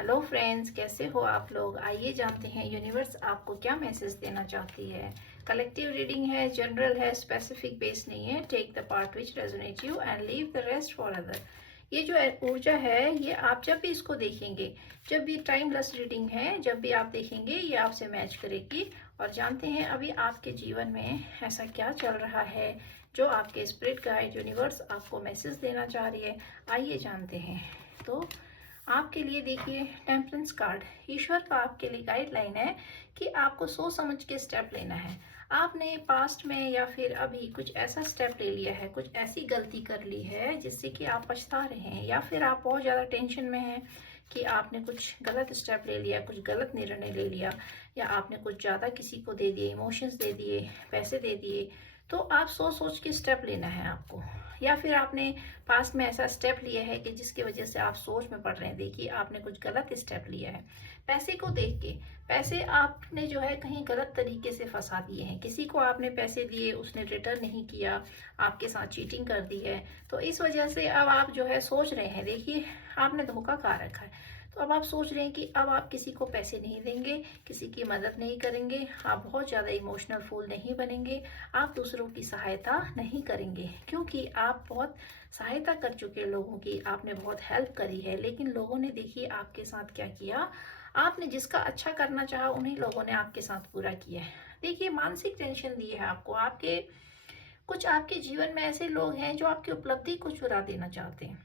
Hello friends, कैसे हो आप लोग। आइए जानते हैं यूनिवर्स आपको क्या मैसेज देना चाहती है। कलेक्टिव रीडिंग है, जनरल है, स्पेसिफिक बेस नहीं है। Take the part which resonate you and leave the rest for other. ये जो ऊर्जा है, ये आप जब भी इसको देखेंगे, जब भी टाइमलेस रीडिंग है, जब भी आप देखेंगे ये आपसे मैच करेगी। और जानते हैं अभी आपके जीवन में ऐसा क्या चल रहा है जो आपके स्पिरिट गाइड यूनिवर्स आपको मैसेज देना चाह रही है। आइए जानते हैं। तो आपके लिए देखिए, टेम्परेंस कार्ड ईश्वर का आपके लिए गाइडलाइन है कि आपको सोच समझ के स्टेप लेना है। आपने पास्ट में या फिर अभी कुछ ऐसा स्टेप ले लिया है, कुछ ऐसी गलती कर ली है जिससे कि आप पछता रहे हैं, या फिर आप बहुत ज़्यादा टेंशन में हैं कि आपने कुछ गलत स्टेप ले लिया, कुछ गलत निर्णय ले लिया, या आपने कुछ ज़्यादा किसी को दे दिए, इमोशंस दे दिए, पैसे दे दिए। तो आप सोच सोच के स्टेप लेना है आपको। या फिर आपने पास्ट में ऐसा स्टेप लिया है कि जिसकी वजह से आप सोच में पड़ रहे हैं। देखिए, आपने कुछ गलत स्टेप लिया है। पैसे को देख के, पैसे आपने जो है कहीं गलत तरीके से फंसा दिए हैं। किसी को आपने पैसे दिए, उसने रिटर्न नहीं किया, आपके साथ चीटिंग कर दी है। तो इस वजह से अब आप जो है सोच रहे हैं, देखिए आपने धोखा खा रखा है। तो अब आप सोच रहे हैं कि अब आप किसी को पैसे नहीं देंगे, किसी की मदद नहीं करेंगे, आप बहुत ज़्यादा इमोशनल फूल नहीं बनेंगे, आप दूसरों की सहायता नहीं करेंगे, क्योंकि आप बहुत सहायता कर चुके लोगों की, आपने बहुत हेल्प करी है। लेकिन लोगों ने देखिए आपके साथ क्या किया। आपने जिसका अच्छा करना चाहा, उन्हीं लोगों ने आपके साथ बुरा किया है। देखिए, मानसिक टेंशन दी है आपको। आपके जीवन में ऐसे लोग हैं जो आपकी उपलब्धि को चुरा देना चाहते हैं,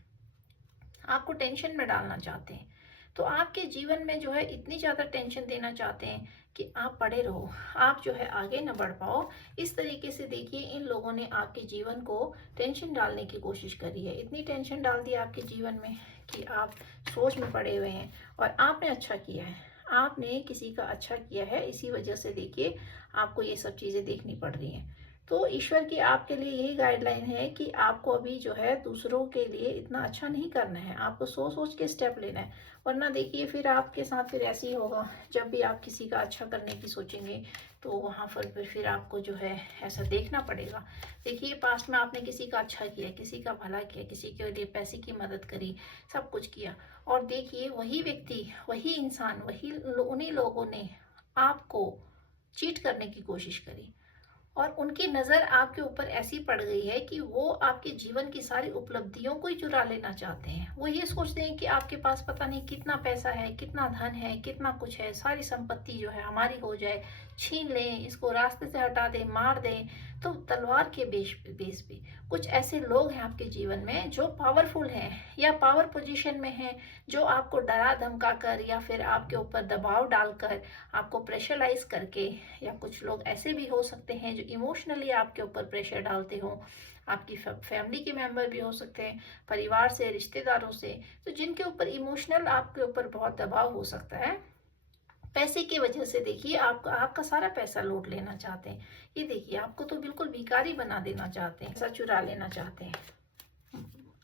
आपको टेंशन में डालना चाहते हैं। तो आपके जीवन में जो है इतनी ज़्यादा टेंशन देना चाहते हैं कि आप पड़े रहो, आप जो है आगे न बढ़ पाओ। इस तरीके से देखिए, इन लोगों ने आपके जीवन को टेंशन डालने की कोशिश करी है। इतनी टेंशन डाल दी आपके जीवन में कि आप सोच में पड़े हुए हैं। और आपने अच्छा किया है, आपने किसी का अच्छा किया है, इसी वजह से देखिए आपको ये सब चीज़ें देखनी पड़ रही हैं। तो ईश्वर की आपके लिए यही गाइडलाइन है कि आपको अभी जो है दूसरों के लिए इतना अच्छा नहीं करना है, आपको सोच सोच के स्टेप लेना है। वरना देखिए फिर आपके साथ फिर ऐसे ही होगा। जब भी आप किसी का अच्छा करने की सोचेंगे तो वहाँ पर फिर आपको जो है ऐसा देखना पड़ेगा। देखिए, पास्ट में आपने किसी का अच्छा किया, किसी का भला किया, किसी के लिए पैसे की मदद करी, सब कुछ किया। और देखिए वही व्यक्ति, वही इंसान, उन्हीं लोगों ने आपको चीट करने की कोशिश करी। और उनकी नज़र आपके ऊपर ऐसी पड़ गई है कि वो आपके जीवन की सारी उपलब्धियों को ही चुरा लेना चाहते हैं। वो ये सोचते हैं कि आपके पास पता नहीं कितना पैसा है, कितना धन है, कितना कुछ है, सारी संपत्ति जो है हमारी हो जाए, छीन लें, इसको रास्ते से हटा दें, मार दें। तो तलवार के बेस पे कुछ ऐसे लोग हैं आपके जीवन में जो पावरफुल हैं या पावर पोजीशन में हैं, जो आपको डरा धमका कर या फिर आपके ऊपर दबाव डालकर, आपको प्रेशराइज करके, या कुछ लोग ऐसे भी हो सकते हैं जो इमोशनली आपके ऊपर प्रेशर डालते हो। आपकी फैमिली के मेंबर भी हो सकते हैं, परिवार से, रिश्तेदारों से। तो जिनके ऊपर इमोशनल आपके ऊपर बहुत दबाव हो सकता है, पैसे की वजह से देखिए आपका आपका सारा पैसा लूट लेना चाहते हैं। ये देखिए, आपको तो बिल्कुल भिखारी बना देना चाहते हैं, पैसा चुरा लेना चाहते हैं।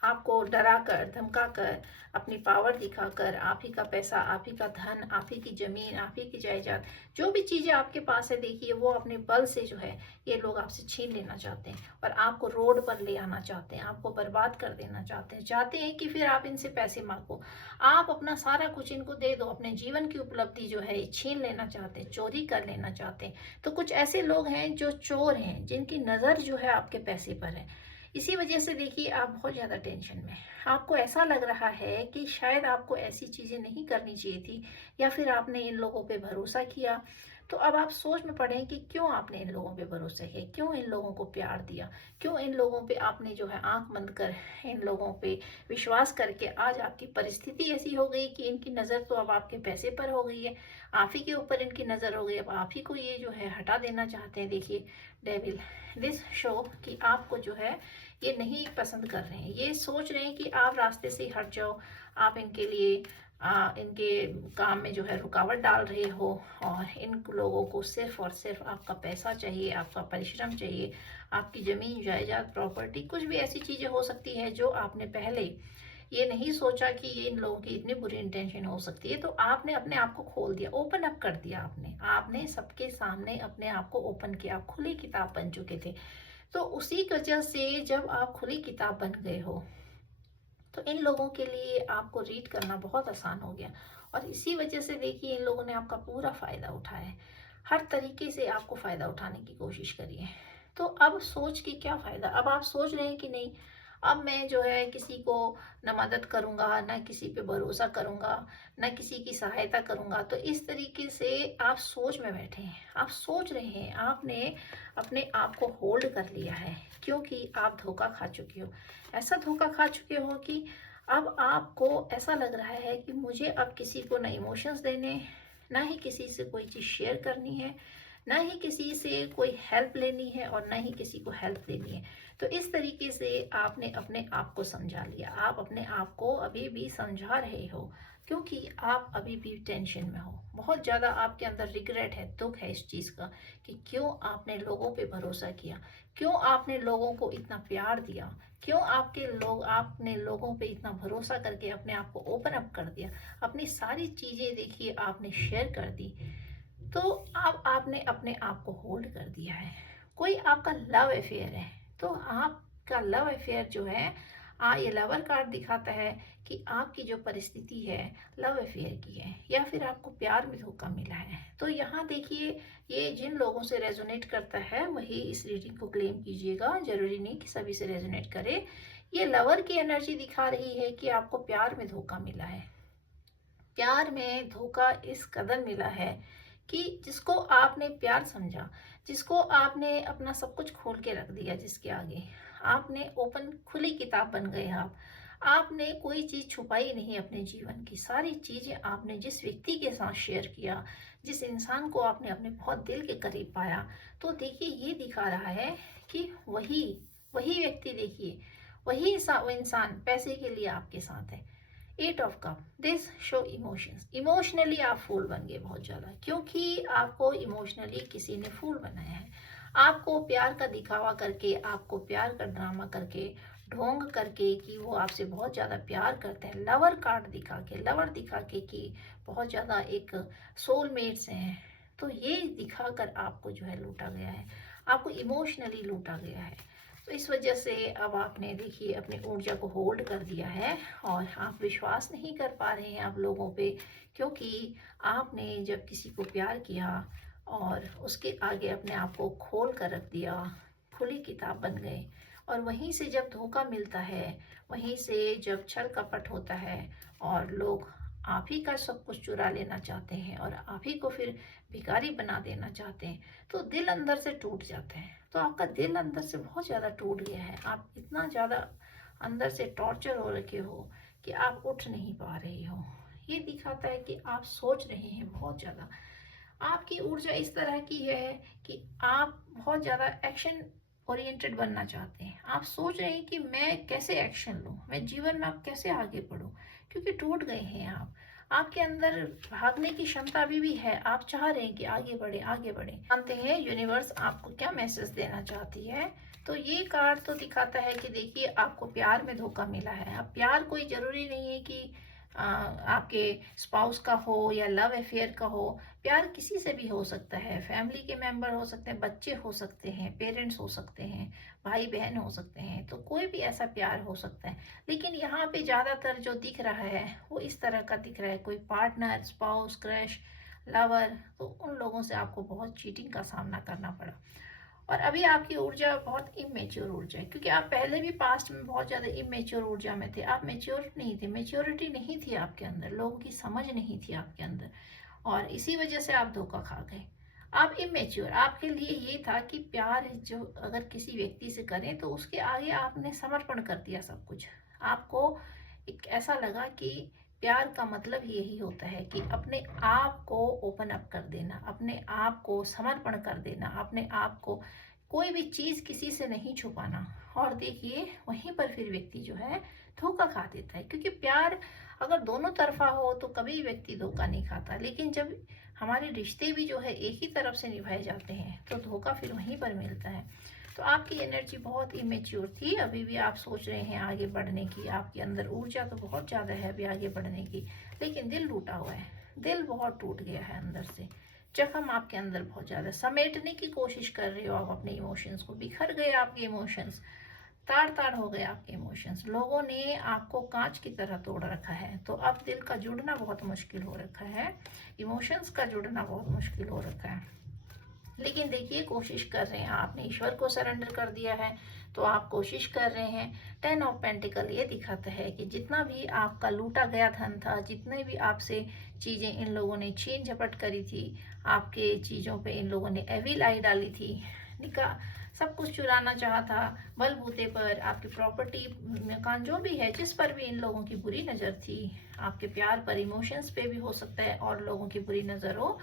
आपको डरा कर, धमका कर, अपनी पावर दिखाकर, आप ही का पैसा, आप ही का धन, आप ही की जमीन, आप ही की जायदाद, जो भी चीजें आपके पास है, देखिए वो अपने बल से जो है ये लोग आपसे छीन लेना चाहते हैं। और आपको रोड पर ले आना चाहते हैं, आपको बर्बाद कर देना चाहते हैं। चाहते हैं कि फिर आप इनसे पैसे मांगो, आप अपना सारा कुछ इनको दे दो, अपने जीवन की उपलब्धि जो है छीन लेना चाहते हैं, चोरी कर लेना चाहते हैं। तो कुछ ऐसे लोग हैं जो चोर हैं, जिनकी नजर जो है आपके पैसे पर है। इसी वजह से देखिए आप बहुत ज़्यादा टेंशन में हैं। आपको ऐसा लग रहा है कि शायद आपको ऐसी चीज़ें नहीं करनी चाहिए थी, या फिर आपने इन लोगों पे भरोसा किया। तो अब आप सोच में पड़े कि क्यों आपने इन लोगों पे भरोसा किया, क्यों इन लोगों को प्यार दिया, क्यों इन लोगों पे आपने जो है आंख बंद कर इन लोगों पे विश्वास करके आज आपकी परिस्थिति ऐसी हो गई कि इनकी नज़र तो अब आपके पैसे पर हो गई है, आप ही के ऊपर इनकी नज़र हो गई। अब आप ही को ये जो है हटा देना चाहते हैं। देखिए, डेविल दिस शो कि आपको जो है ये नहीं पसंद कर रहे हैं, ये सोच रहे हैं कि आप रास्ते से हट जाओ, आप इनके लिए इनके काम में जो है रुकावट डाल रहे हो। और इन लोगों को सिर्फ और सिर्फ आपका पैसा चाहिए, आपका परिश्रम चाहिए, आपकी ज़मीन, जायदाद, प्रॉपर्टी, कुछ भी ऐसी चीज़ें हो सकती है जो आपने पहले ये नहीं सोचा कि ये इन लोगों की इतनी बुरी इंटेंशन हो सकती है। तो आपने अपने आप को खोल दिया, ओपन अप कर दिया। आपने सबके सामने अपने आप को ओपन किया, आप खुली किताब बन चुके थे। तो उसी वजह से जब आप खुली किताब बन गए हो, तो इन लोगों के लिए आपको रीड करना बहुत आसान हो गया, और इसी वजह से देखिए इन लोगों ने आपका पूरा फ़ायदा उठाया है। हर तरीके से आपको फ़ायदा उठाने की कोशिश करी है। तो अब सोच के क्या फ़ायदा, अब आप सोच रहे हैं कि नहीं, अब मैं जो है किसी को न मदद करूँगा, ना किसी पे भरोसा करूँगा, ना किसी की सहायता करूँगा। तो इस तरीके से आप सोच में बैठे हैं, आप सोच रहे हैं, आपने अपने आप को होल्ड कर लिया है, क्योंकि आप धोखा खा चुके हो। ऐसा धोखा खा चुके हो कि अब आपको ऐसा लग रहा है कि मुझे अब किसी को ना इमोशंस देने, ना ही किसी से कोई चीज़ शेयर करनी है, ना ही किसी से कोई हेल्प लेनी है, और ना ही किसी को हेल्प देनी है। तो इस तरीके से आपने अपने आप को समझा लिया, आप अपने आप को अभी भी समझा रहे हो, क्योंकि आप अभी भी टेंशन में हो। बहुत ज़्यादा आपके अंदर रिग्रेट है, दुख है इस चीज़ का कि क्यों आपने लोगों पे भरोसा किया, क्यों आपने लोगों को इतना प्यार दिया, क्यों आपने लोगों पे इतना भरोसा करके अपने आप को ओपन अप कर दिया, अपनी सारी चीज़ें देखिए आपने शेयर कर दी। तो अब आपने अपने आप को होल्ड कर दिया है। कोई आपका लव अफेयर है, तो आपका लव अफेयर जो है, ये लवर कार्ड दिखाता है कि आपकी जो परिस्थिति है लव अफेयर की है, या फिर आपको प्यार में धोखा मिला है। तो यहाँ देखिए, ये जिन लोगों से रेजोनेट करता है वही इस रीडिंग को क्लेम कीजिएगा, जरूरी नहीं कि सभी से रेजोनेट करे। ये लवर की एनर्जी दिखा रही है कि आपको प्यार में धोखा मिला है। प्यार में धोखा इस कदर मिला है कि जिसको आपने प्यार समझा, जिसको आपने अपना सब कुछ खोल के रख दिया, जिसके आगे आपने ओपन खुली किताब बन गए आप। आपने कोई चीज़ छुपाई नहीं अपने जीवन की, सारी चीज़ें आपने जिस व्यक्ति के साथ शेयर किया, जिस इंसान को आपने अपने बहुत दिल के करीब पाया। तो देखिए ये दिखा रहा है कि वही वही व्यक्ति, देखिए वही वो इंसान पैसे के लिए आपके साथ है। Eight of cup, this show emotions, emotionally आप फूल बन गए बहुत ज़्यादा, क्योंकि आपको इमोशनली किसी ने फूल बनाया है। आपको प्यार का दिखावा करके, आपको प्यार का ड्रामा करके, ढोंग करके कि वो आपसे बहुत ज़्यादा प्यार करते हैं, लवर कार्ड दिखा के, लवर दिखा के कि बहुत ज़्यादा एक सोलमेट्स हैं। तो ये दिखाकर आपको जो है लूटा गया है, आपको इमोशनली लूटा गया है। तो इस वजह से अब आपने देखिए अपनी ऊर्जा को होल्ड कर दिया है, और आप विश्वास नहीं कर पा रहे हैं आप लोगों पे, क्योंकि आपने जब किसी को प्यार किया और उसके आगे अपने आप को खोल कर रख दिया, खुली किताब बन गए, और वहीं से जब धोखा मिलता है, वहीं से जब छल कपट होता है और लोग आप ही का सब कुछ चुरा लेना चाहते हैं और आप ही को फिर भिखारी बना देना चाहते हैं, तो दिल अंदर से टूट जाता है। तो आपका दिल अंदर से बहुत ज़्यादा टूट गया है, आप इतना ज़्यादा अंदर से टॉर्चर हो रखे हो कि आप उठ नहीं पा रहे हो। ये दिखाता है कि आप सोच रहे हैं बहुत ज़्यादा, आपकी ऊर्जा इस तरह की है कि आप बहुत ज़्यादा एक्शन ओरिएंटेड बनना चाहते हैं। आप सोच रहे हैं कि मैं कैसे एक्शन लूँ, मैं जीवन में अब कैसे आगे बढ़ूँ, क्योंकि टूट गए हैं आप। आपके अंदर भागने की क्षमता अभी भी है, आप चाह रहे हैं कि आगे बढ़े आगे बढ़े। जानते हैं यूनिवर्स आपको क्या मैसेज देना चाहती है। तो ये कार्ड तो दिखाता है कि देखिए आपको प्यार में धोखा मिला है। अब प्यार कोई ज़रूरी नहीं है कि आपके स्पाउस का हो या लव अफेयर का हो। प्यार किसी से भी हो सकता है, फैमिली के मेंबर हो सकते हैं, बच्चे हो सकते हैं, पेरेंट्स हो सकते हैं, भाई बहन हो सकते हैं, तो कोई भी ऐसा प्यार हो सकता है। लेकिन यहाँ पे ज़्यादातर जो दिख रहा है वो इस तरह का दिख रहा है, कोई पार्टनर, स्पाउस, क्रश, लवर। तो उन लोगों से आपको बहुत चीटिंग का सामना करना पड़ा, और अभी आपकी ऊर्जा बहुत इमेच्योर ऊर्जा है, क्योंकि आप पहले भी पास्ट में बहुत ज़्यादा इमेच्योर ऊर्जा में थे। आप मेच्योर नहीं थे, मेच्योरिटी नहीं थी आपके अंदर, लोगों की समझ नहीं थी आपके अंदर, और इसी वजह से आप धोखा खा गए। आप इमेच्योर, आपके लिए ये था कि प्यार जो अगर किसी व्यक्ति से करें तो उसके आगे आपने समर्पण कर दिया सब कुछ। आपको एक ऐसा लगा कि प्यार का मतलब यही होता है कि अपने आप को ओपन अप कर देना, अपने आप को समर्पण कर देना, अपने आप को कोई भी चीज़ किसी से नहीं छुपाना। और देखिए वहीं पर फिर व्यक्ति जो है धोखा खा देता है, क्योंकि प्यार अगर दोनों तरफा हो तो कभी व्यक्ति धोखा नहीं खाता, लेकिन जब हमारे रिश्ते भी जो है एक ही तरफ से निभाए जाते हैं तो धोखा फिर वहीं पर मिलता है। तो आपकी एनर्जी बहुत इमेच्योर थी, अभी भी आप सोच रहे हैं आगे बढ़ने की, आपके अंदर ऊर्जा तो बहुत ज़्यादा है अभी आगे बढ़ने की, लेकिन दिल टूटा हुआ है, दिल बहुत टूट गया है अंदर से। जख्म आपके अंदर बहुत ज़्यादा, समेटने की कोशिश कर रहे हो आप अपने इमोशंस को, बिखर गए आपके इमोशंस। ताड़ ताड़ हो गए आपके इमोशंस, लोगों ने आपको कांच की तरह तोड़ रखा है। तो अब दिल का जुड़ना बहुत मुश्किल हो रखा है, इमोशंस का जुड़ना बहुत मुश्किल हो रखा है। लेकिन देखिए, कोशिश कर रहे हैं, आपने ईश्वर को सरेंडर कर दिया है तो आप कोशिश कर रहे हैं। 10 ऑफ पेंटिकल ये दिखाता है कि जितना भी आपका लूटा गया धन था, जितने भी आपसे चीज़ें इन लोगों ने छीन झपट करी थी, आपके चीज़ों पे इन लोगों ने एविल आई डाली थी, निकाह सब कुछ चुराना चाहा था, बलबूते पर आपकी प्रॉपर्टी, मकान, जो भी है, जिस पर भी इन लोगों की बुरी नज़र थी, आपके प्यार पर, इमोशंस पे भी हो सकता है और लोगों की बुरी नज़र हो।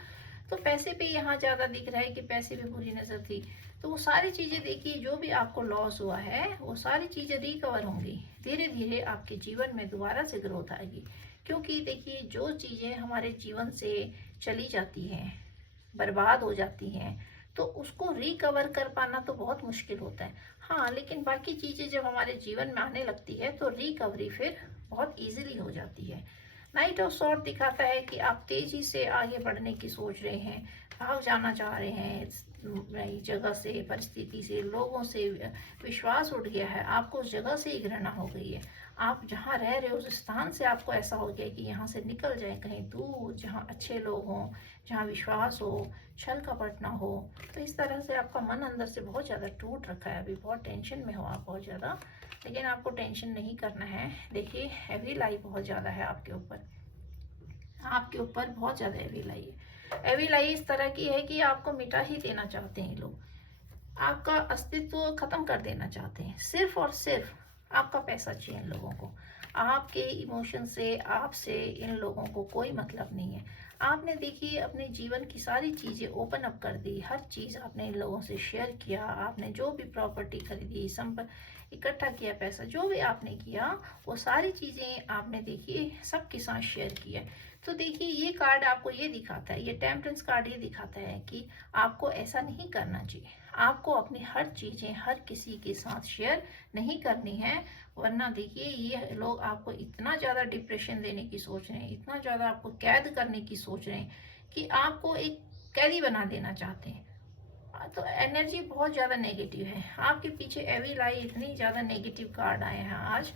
तो पैसे पे यहाँ ज़्यादा दिख रहा है कि पैसे पे बुरी नज़र थी। तो वो सारी चीज़ें देखिए, जो भी आपको लॉस हुआ है वो सारी चीज़ें रिकवर होंगी। धीरे धीरे आपके जीवन में दोबारा से ग्रोथ आएगी। क्योंकि देखिए, जो चीज़ें हमारे जीवन से चली जाती हैं, बर्बाद हो जाती हैं, तो उसको रिकवर कर पाना तो बहुत मुश्किल होता है। हाँ, लेकिन बाकी चीज़ें जब हमारे जीवन में आने लगती है तो रिकवरी फिर बहुत ईजिली हो जाती है। नाइट ऑफ सॉर्ड दिखाता है कि आप तेजी से आगे बढ़ने की सोच रहे हैं, भाग जाना चाह रहे हैं नई जगह से, परिस्थिति से, लोगों से। विश्वास उठ गया है, आपको उस जगह से ही घृणा हो गई है। आप जहाँ रह रहे हो उस स्थान से आपको ऐसा हो गया कि यहाँ से निकल जाए कहीं दूर, जहाँ अच्छे लोग हों, जहाँ विश्वास हो, छल कपट ना हो। तो इस तरह से आपका मन अंदर से बहुत ज़्यादा टूट रखा है, अभी बहुत टेंशन में हो आप, बहुत ज़्यादा। लेकिन आपको टेंशन नहीं करना है। देखिए, हैवी लाइफ बहुत ज़्यादा है आपके ऊपर, आपके ऊपर बहुत ज़्यादा हैवी लाई है। हैवी लाई इस तरह की है कि आपको मिटा ही देना चाहते हैं लोग, आपका अस्तित्व खत्म कर देना चाहते हैं। सिर्फ और सिर्फ आपका पैसा चाहिए इन लोगों को, आपके इमोशन से, आपसे इन लोगों को कोई मतलब नहीं है। आपने देखिए अपने जीवन की सारी चीज़ें ओपन अप कर दी, हर चीज़ आपने इन लोगों से शेयर किया। आपने जो भी प्रॉपर्टी खरीदी, इकट्ठा किया, पैसा जो भी आपने किया, वो सारी चीज़ें आपने देखिए सबके साथ शेयर किया। तो देखिए, ये कार्ड आपको ये दिखाता है, ये टेम्परेंस कार्ड ये दिखाता है कि आपको ऐसा नहीं करना चाहिए। आपको अपनी हर चीज़ें हर किसी के साथ शेयर नहीं करनी है, वरना देखिए ये लोग आपको इतना ज़्यादा डिप्रेशन देने की सोच रहे हैं, इतना ज़्यादा आपको कैद करने की सोच रहे हैं कि आपको एक कैदी बना देना चाहते हैं। तो एनर्जी बहुत ज़्यादा नेगेटिव है आपके पीछे। एविल आई, इतनी ज़्यादा नेगेटिव कार्ड आए हैं आज।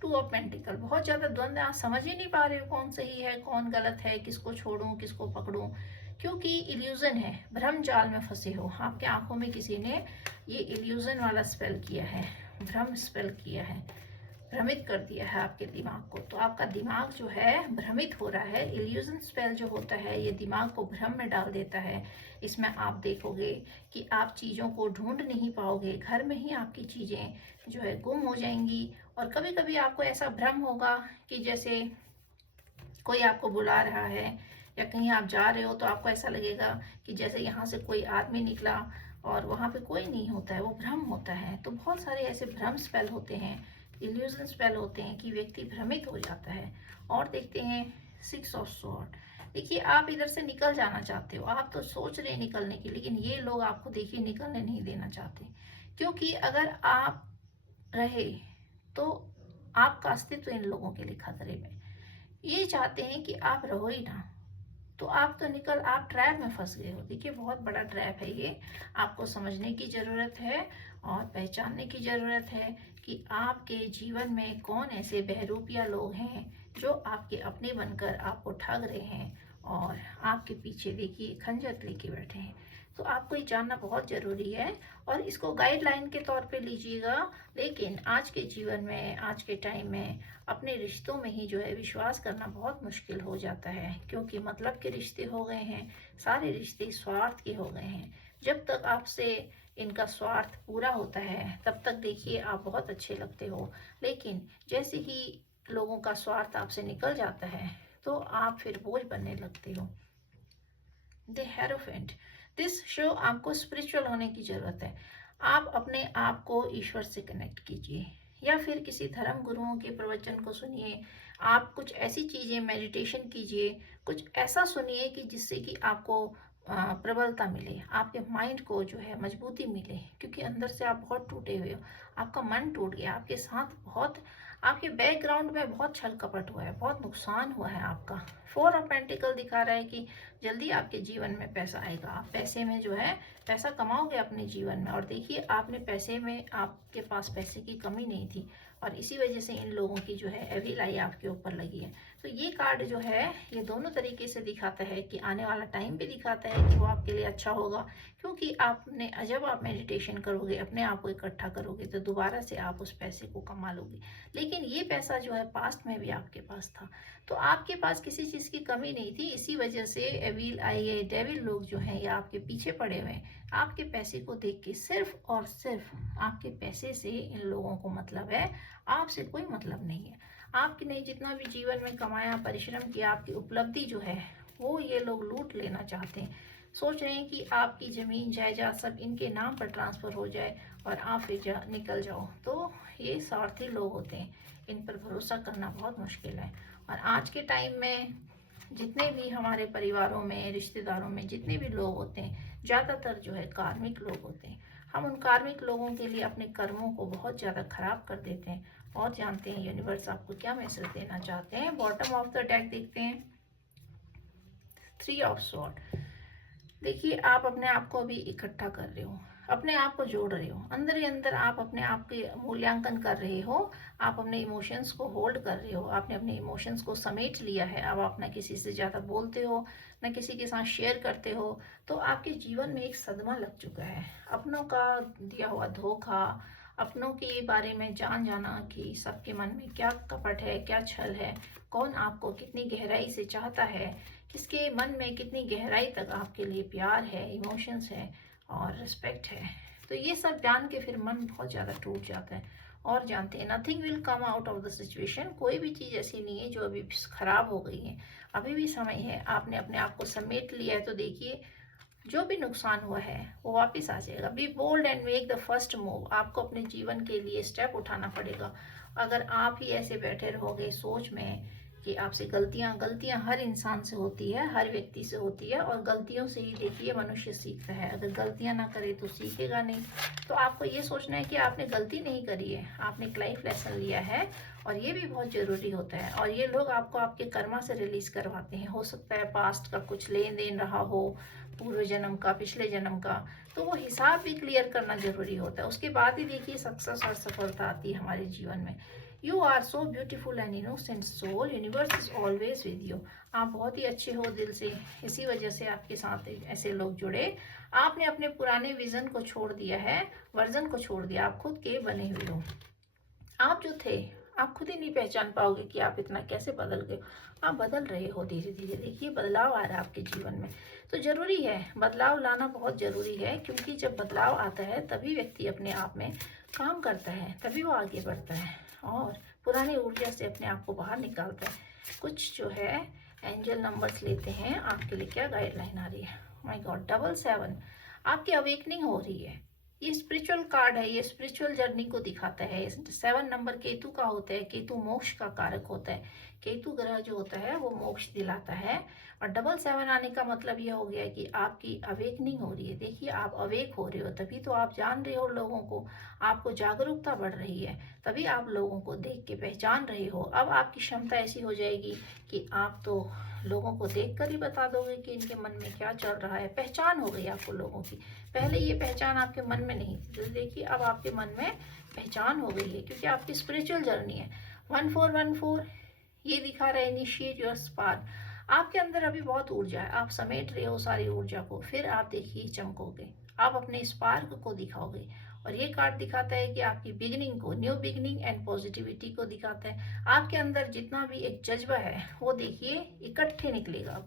2 ऑफ पेंटिकल, बहुत ज़्यादा द्वंद्व, आप समझ ही नहीं पा रहे हो कौन सही है कौन गलत है, किसको छोड़ूं किसको पकड़ूं। क्योंकि इल्यूजन है, भ्रम जाल में फंसे हो, आपके आंखों में किसी ने ये इल्यूजन वाला स्पेल किया है, भ्रम स्पेल किया है, भ्रमित कर दिया है आपके दिमाग को। तो आपका दिमाग जो है भ्रमित हो रहा है। इल्यूजन स्पेल जो होता है ये दिमाग को भ्रम में डाल देता है। इसमें आप देखोगे कि आप चीज़ों को ढूंढ नहीं पाओगे, घर में ही आपकी चीज़ें जो है गुम हो जाएंगी। और कभी कभी आपको ऐसा भ्रम होगा कि जैसे कोई आपको बुला रहा है या कहीं आप जा रहे हो तो आपको ऐसा लगेगा कि जैसे यहाँ से कोई आदमी निकला और वहाँ पे कोई नहीं होता है, वो भ्रम होता है। तो बहुत सारे ऐसे भ्रम स्पेल होते हैं, इल्यूजन स्पेल होते हैं कि व्यक्ति भ्रमित हो जाता है। और देखते हैं 6 ऑफ स्वॉर्ड। देखिए, आप इधर से निकल जाना चाहते हो, आप तो सोच रहे हैं निकलने की, लेकिन ये लोग आपको देखिए निकलने नहीं देना चाहते। क्योंकि अगर आप रहे तो आपका अस्तित्व इन लोगों के लिए खतरे में, ये चाहते हैं कि आप रहो ही ना। तो आप तो निकल, आप ट्रैप में फंस गए हो। देखिए, बहुत बड़ा ट्रैप है ये, आपको समझने की ज़रूरत है और पहचानने की ज़रूरत है कि आपके जीवन में कौन ऐसे बहरूपिया लोग हैं जो आपके अपने बनकर आपको ठग रहे हैं और आपके पीछे देखिए खंजर लेके बैठे हैं। तो आपको ये जानना बहुत ज़रूरी है और इसको गाइडलाइन के तौर पे लीजिएगा। लेकिन आज के जीवन में, आज के टाइम में अपने रिश्तों में ही जो है विश्वास करना बहुत मुश्किल हो जाता है, क्योंकि मतलब के रिश्ते हो गए हैं, सारे रिश्ते स्वार्थ के हो गए हैं। जब तक आपसे इनका स्वार्थ पूरा होता है तब तक देखिए आप बहुत अच्छे लगते हो, लेकिन जैसे ही लोगों का स्वार्थ आपसे निकल जाता है तो आप फिर बोझ बनने लगते हो। द हेरोफेंट, दिस शो आपको स्पिरिचुअल होने की ज़रूरत है। आप अपने आप को ईश्वर से कनेक्ट कीजिए या फिर किसी धर्म गुरुओं के प्रवचन को सुनिए। आप कुछ ऐसी चीज़ें, मेडिटेशन कीजिए, कुछ ऐसा सुनिए कि जिससे कि आपको प्रबलता मिले, आपके माइंड को जो है मजबूती मिले। क्योंकि अंदर से आप बहुत टूटे हुए हो, आपका मन टूट गया, आपके साथ बहुत आपके बैकग्राउंड में बहुत छल कपट हुआ है, बहुत नुकसान हुआ है आपका। 4 ऑफ पेंटिकल दिखा रहा है कि जल्दी आपके जीवन में पैसा आएगा, आप पैसे में जो है पैसा कमाओगे अपने जीवन में। और देखिए आपने पैसे में, आपके पास पैसे की कमी नहीं थी और इसी वजह से इन लोगों की जो है एविल आई आपके ऊपर लगी है। तो ये कार्ड जो है ये दोनों तरीके से दिखाता है कि आने वाला टाइम भी दिखाता है कि वो आपके लिए अच्छा होगा, क्योंकि आपने जब आप मेडिटेशन करोगे, अपने आप को इकट्ठा करोगे, तो दोबारा से आप उस पैसे को कमा लोगे। लेकिन ये पैसा जो है पास्ट में भी आपके पास था, तो आपके पास किसी चीज़ की कमी नहीं थी। इसी वजह से एविल आई है, डेविल लोग जो हैं ये आपके पीछे पड़े हुए हैं। आपके पैसे को देख के सिर्फ और सिर्फ आपके पैसे से इन लोगों को मतलब है, आपसे कोई मतलब नहीं है। आपने जितना भी जीवन में कमाया, परिश्रम किया, आपकी उपलब्धि जो है वो ये लोग लूट लेना चाहते हैं। सोच रहे हैं कि आपकी ज़मीन जायदाद सब इनके नाम पर ट्रांसफ़र हो जाए और आप फिर निकल जाओ। तो ये स्वार्थी लोग होते हैं, इन पर भरोसा करना बहुत मुश्किल है। और आज के टाइम में जितने भी हमारे परिवारों में, रिश्तेदारों में जितने भी लोग होते हैं, ज़्यादातर जो है कार्मिक लोग होते हैं। हम उन कार्मिक लोगों के लिए अपने कर्मों को बहुत ज़्यादा ख़राब कर देते हैं। और जानते हैं यूनिवर्स आपको क्या मैसेज देना चाहते हैं। बॉटम ऑफ द डेक देखते हैं, 3 ऑफ स्वॉर्ड। देखिए आप अपने आप को अभी इकट्ठा कर रहे हो, अपने आप को जोड़ रहे हो, अंदर ही अंदर आप अपने आप के मूल्यांकन कर रहे हो। आप अपने इमोशंस को होल्ड कर रहे हो, आपने अपने इमोशंस को समेट लिया है। अब आप ना किसी से ज़्यादा बोलते हो, ना किसी के साथ शेयर करते हो। तो आपके जीवन में एक सदमा लग चुका है, अपनों का दिया हुआ धोखा, अपनों के बारे में जान जाना कि सबके मन में क्या कपट है, क्या छल है, कौन आपको कितनी गहराई से चाहता है, किसके मन में कितनी गहराई तक आपके लिए प्यार है, इमोशंस है और रिस्पेक्ट है। तो ये सब जान के फिर मन बहुत ज़्यादा टूट जाता है। और जानते हैं nothing will come out of the situation, कोई भी चीज़ ऐसी नहीं है जो अभी खराब हो गई है। अभी भी समय है, आपने अपने आप को समेट लिया है। तो देखिए जो भी नुकसान हुआ है वो वापस आ जाएगा। Be bold and make the first move. आपको अपने जीवन के लिए स्टेप उठाना पड़ेगा। अगर आप ही ऐसे बैठे रहोगे सोच में कि आपसे गलतियां हर इंसान से होती है, हर व्यक्ति से होती है, और गलतियों से ही देखिए मनुष्य सीखता है। अगर गलतियां ना करे तो सीखेगा नहीं। तो आपको ये सोचना है कि आपने गलती नहीं करी है, आपने एक लाइफ लेसन लिया है, और ये भी बहुत जरूरी होता है। और ये लोग आपको आपके कर्मा से रिलीज करवाते हैं। हो सकता है पास्ट का कुछ लेन देन रहा हो, पूर्व जन्म का, पिछले जन्म का, तो वो हिसाब भी क्लियर करना जरूरी होता है। उसके बाद ही देखिए सक्सेस और सफलता आती है हमारे जीवन में। You are so beautiful and innocent soul, universe is always with you. आप बहुत ही अच्छे हो दिल से, इसी वजह से आपके साथ ऐसे लोग जुड़े। आपने अपने पुराने विजन को छोड़ दिया है, वर्जन को छोड़ दिया, आप खुद के बने हुए हो। आप जो थे आप खुद ही नहीं पहचान पाओगे कि आप इतना कैसे बदल गए। आप बदल रहे हो धीरे धीरे। देखिए बदलाव आ रहा है आपके जीवन में। तो जरूरी है, बदलाव लाना बहुत जरूरी है, क्योंकि जब बदलाव आता है तभी व्यक्ति अपने आप में काम करता है, तभी वो आगे बढ़ता है और पुरानी ऊर्जा से अपने आप को बाहर निकालता है। कुछ जो है एंजल नंबर्स लेते हैं, आपके लिए क्या गाइडलाइन आ रही है। माय गॉड, 777 आपकी अवेकनिंग हो रही है। ये स्पिरिचुअल कार्ड है, ये स्पिरिचुअल जर्नी को दिखाता है। 7 नंबर केतु का होता है, केतु मोक्ष का कारक होता है। केतु ग्रह जो होता है वो मोक्ष दिलाता है। और 777 आने का मतलब ये हो गया कि आपकी अवेकनिंग हो रही है। देखिए आप अवेक हो रहे हो, तभी तो आप जान रहे हो लोगों को, आपको जागरूकता बढ़ रही है, तभी आप लोगों को देख के पहचान रहे हो। अब आपकी क्षमता ऐसी हो जाएगी कि आप तो लोगों को देखकर ही बता दोगे कि इनके मन में क्या चल रहा है। पहचान हो गई आपको लोगों की, पहले ये पहचान आपके मन में नहीं थी, तो देखिए अब आपके मन में पहचान हो गई है, क्योंकि आपकी स्पिरिचुअल जर्नी है। 1414 ये दिखा रहा है इनिशिएट योर स्पार्क। आपके अंदर अभी बहुत ऊर्जा है, आप समेट रहे हो सारी ऊर्जा को, फिर आप देखिए चमकोगे, आप अपने स्पार्क को दिखाओगे। और ये कार्ड दिखाता है कि आपकी बिगिनिंग को, न्यू बिगिनिंग एंड पॉजिटिविटी को दिखाता है। आपके अंदर जितना भी एक जज्बा है वो देखिए इकट्ठे निकलेगा।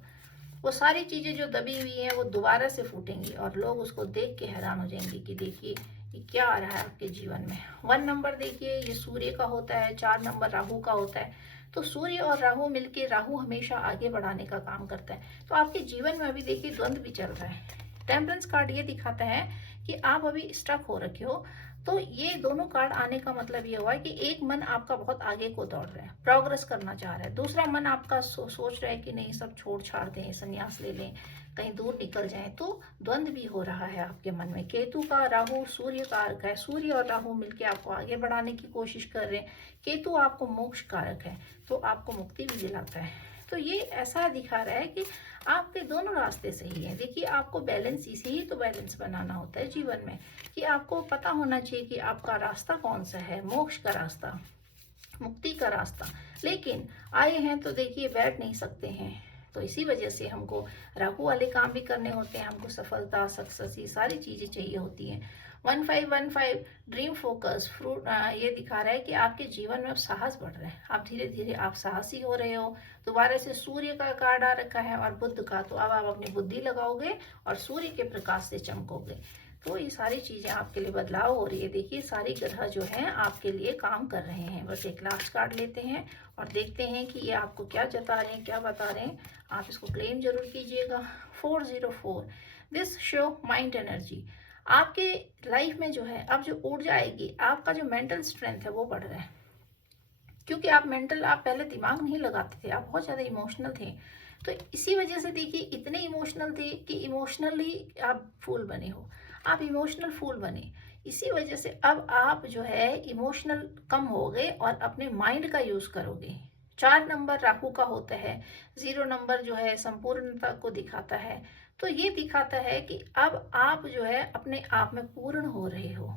वो सारी चीजें जो दबी हुई हैं वो दोबारा से फूटेंगी और लोग उसको देख के हैरान हो जाएंगे कि देखिए ये क्या आ रहा है आपके जीवन में। 1 नंबर देखिए ये सूर्य का होता है, 4 नंबर राहु का होता है। तो सूर्य और राहु मिलके, राहु हमेशा आगे बढ़ाने का काम करता है। तो आपके जीवन में अभी देखिए द्वंद्व भी चल रहा है। टेम्परेंस कार्ड ये दिखाता है कि आप अभी स्टक हो रखे हो, तो ये दोनों कार्ड आने का मतलब ये हुआ है कि एक मन आपका बहुत आगे को दौड़ रहा है, प्रोग्रेस करना चाह रहा है, दूसरा मन आपका सोच रहा है कि नहीं सब छोड़ छाड़ दें, संन्यास ले लें, कहीं दूर निकल जाएं। तो द्वंद्व भी हो रहा है आपके मन में। केतु का राहु सूर्य कारक है, सूर्य और राहु मिलकर आपको आगे बढ़ाने की कोशिश कर रहे हैं। केतु आपको मोक्ष कारक है, तो आपको मुक्ति भी दिलाता है। तो ये ऐसा दिखा रहा है कि आपके दोनों रास्ते सही है। देखिए, आपको बैलेंस, इसे ही तो बैलेंस बनाना होता है जीवन में, कि आपको पता होना चाहिए कि आपका रास्ता कौन सा है, मोक्ष का रास्ता, मुक्ति का रास्ता। लेकिन आए हैं तो देखिए बैठ नहीं सकते हैं, तो इसी वजह से हमको राहु वाले काम भी करने होते हैं, हमको सफलता, सक्सेस, ये सारी चीजें चाहिए होती हैं। 1515 ड्रीम फोकस फ्रूट ये दिखा रहा है कि आपके जीवन में अब साहस बढ़ रहा है, आप धीरे धीरे आप साहसी हो रहे हो। दोबारा से सूर्य का कार्ड आ रखा है और बुध का, तो अब आप अपनी बुद्धि लगाओगे और सूर्य के प्रकाश से चमकोगे। तो ये सारी चीजें आपके लिए बदलाव हो रही है। देखिए, सारी ग्रह जो है आपके लिए काम कर रहे हैं। बस एक लास्ट कार्ड लेते हैं और देखते हैं कि ये आपको क्या जता रहे हैं, क्या बता रहे हैं। आप इसको क्लेम जरूर कीजिएगा। 404 दिस शो माइंड एनर्जी। आपके लाइफ में जो है अब जो ऊर्जा आएगी, आपका जो मेंटल स्ट्रेंथ है वो बढ़ रहा है। क्योंकि आप पहले दिमाग नहीं लगाते थे, आप बहुत ज्यादा इमोशनल थे। तो इसी वजह से देखिए, इतने इमोशनल थे कि इमोशनली आप फूल बने हो, आप इमोशनल फूल बने। इसी वजह से अब आप जो है इमोशनल कम हो गए और अपने माइंड का यूज करोगे। 4 नंबर राहु का होता है, 0 नंबर जो है संपूर्णता को दिखाता है। तो ये दिखाता है कि अब आप जो है अपने आप में पूर्ण हो रहे हो,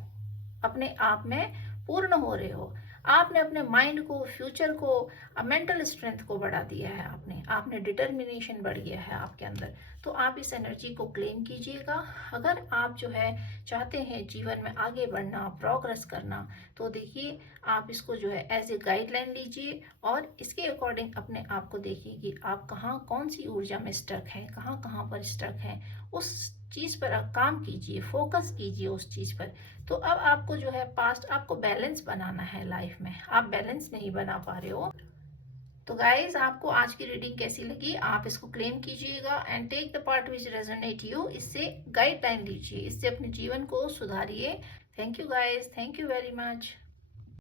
अपने आप में पूर्ण हो रहे हो। आपने अपने माइंड को, फ्यूचर को, मेंटल स्ट्रेंथ को बढ़ा दिया है, आपने डिटर्मिनेशन बढ़ गया है आपके अंदर। तो आप इस एनर्जी को क्लेम कीजिएगा। अगर आप जो है चाहते हैं जीवन में आगे बढ़ना, प्रोग्रेस करना, तो देखिए आप इसको जो है एज ए गाइडलाइन लीजिए और इसके अकॉर्डिंग अपने आप को देखिए कि आप कहाँ, कौन सी ऊर्जा में स्टक है, कहाँ कहाँ पर स्टक है। उस चीज पर आप काम कीजिए, फोकस कीजिए उस चीज पर। तो अब आपको जो है पास्ट, आपको बैलेंस बनाना है लाइफ में, आप बैलेंस नहीं बना पा रहे हो। तो गाइज, आपको आज की रीडिंग कैसी लगी, आप इसको क्लेम कीजिएगा and take the part which resonate you. इससे गाइडलाइन लीजिए, इससे अपने जीवन को सुधारिए। Thank you guys, thank you very much.